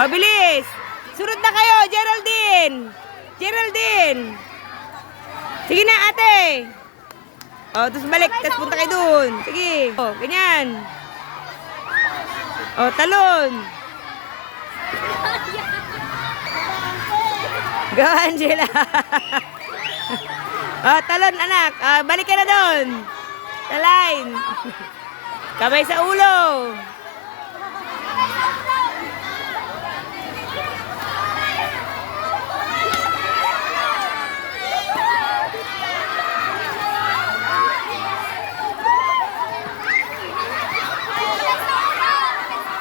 O, bilis! Sunod na kayo, Geraldine! Geraldine! Sige na, ate! O, tapos balik, tapos punta kayo dun. Sige. O, ganyan. O, talon. Go, Angela. O, talon, anak. Balik ka na dun. Sa line. Kamay sa ulo.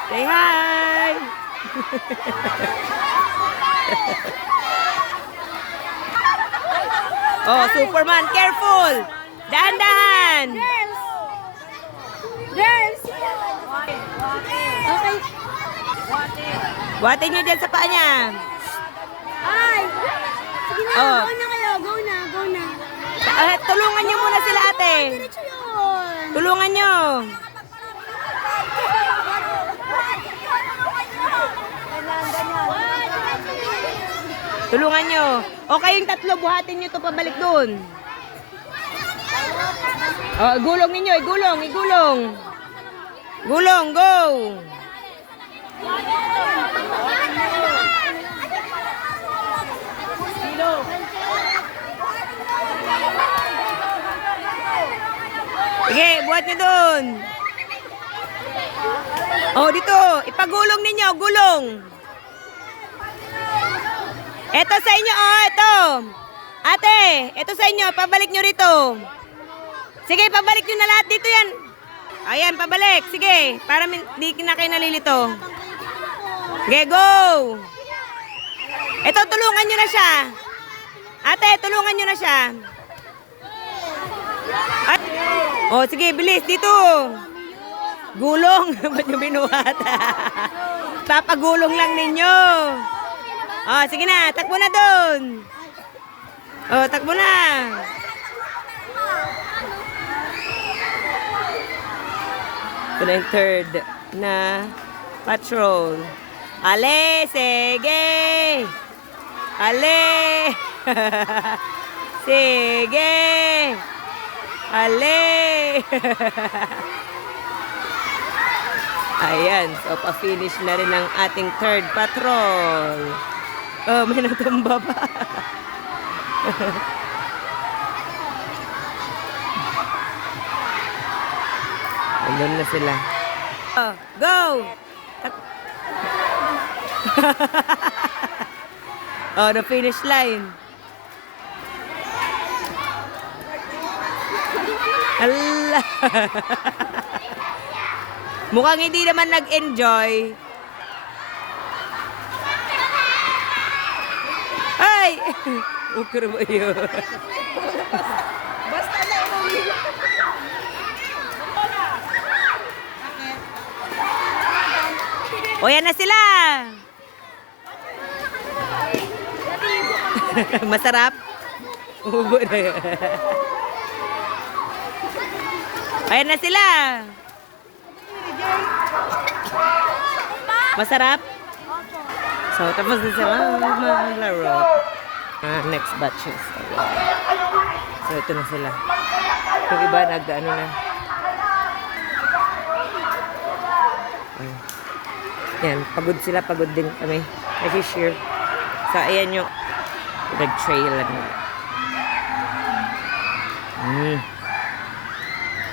Say hi! Oh, Superman, careful! Dahan-dahan! Girls! Okay. Buhatin nyo dyan sa paa niya. Ay! Sige na, Oh. go na kayo. Go na, go na. Tulungan nyo muna sila, ate. Diretso yun. Tulungan nyo. Tulungan nyo. O kayong tatlo, buhatin nyo to pabalik dun. O, igulong ninyo, igulong, igulong. Gulong, go. Sige, buhat nyo dun. O, dito, ipagulong ninyo, gulong. Ito sa inyo, oh, ito. Ate, ito sa inyo, pabalik nyo rito. Sige, pabalik nyo na lahat dito yan. Ayan, pabalik. Sige, para hindi na kayo nalilito. Sige, go. Ito, tulungan nyo na siya. Ate, tulungan nyo na siya. Ay. Oh, sige, bilis, dito. Gulong. Ba't nyo binuhat? Papagulong lang ninyo. Oh, sige na, takbo na doon. Oh, takbo na. Ito na yung third na patrol. Ale, sige. Ale. Sige. Ale. Ayan, so pa-finish na rin ang ating third patrol. Oh, may natumba pa. Andun na sila. Oh, go! Oh, the finish line. Allah! Mukhang hindi naman nag-enjoy. Ay! Ukir mo yun. Basta na umuwi. O, yan na sila. Masarap? Ubo na yun. Ayan na sila. Masarap? So, tapos na sila maglaro. Next batches. So, ito na sila. Yung iba nag-ano na. Yan, pagod sila, pagod din kami. Nag-share. So, ayan yung nag-trail.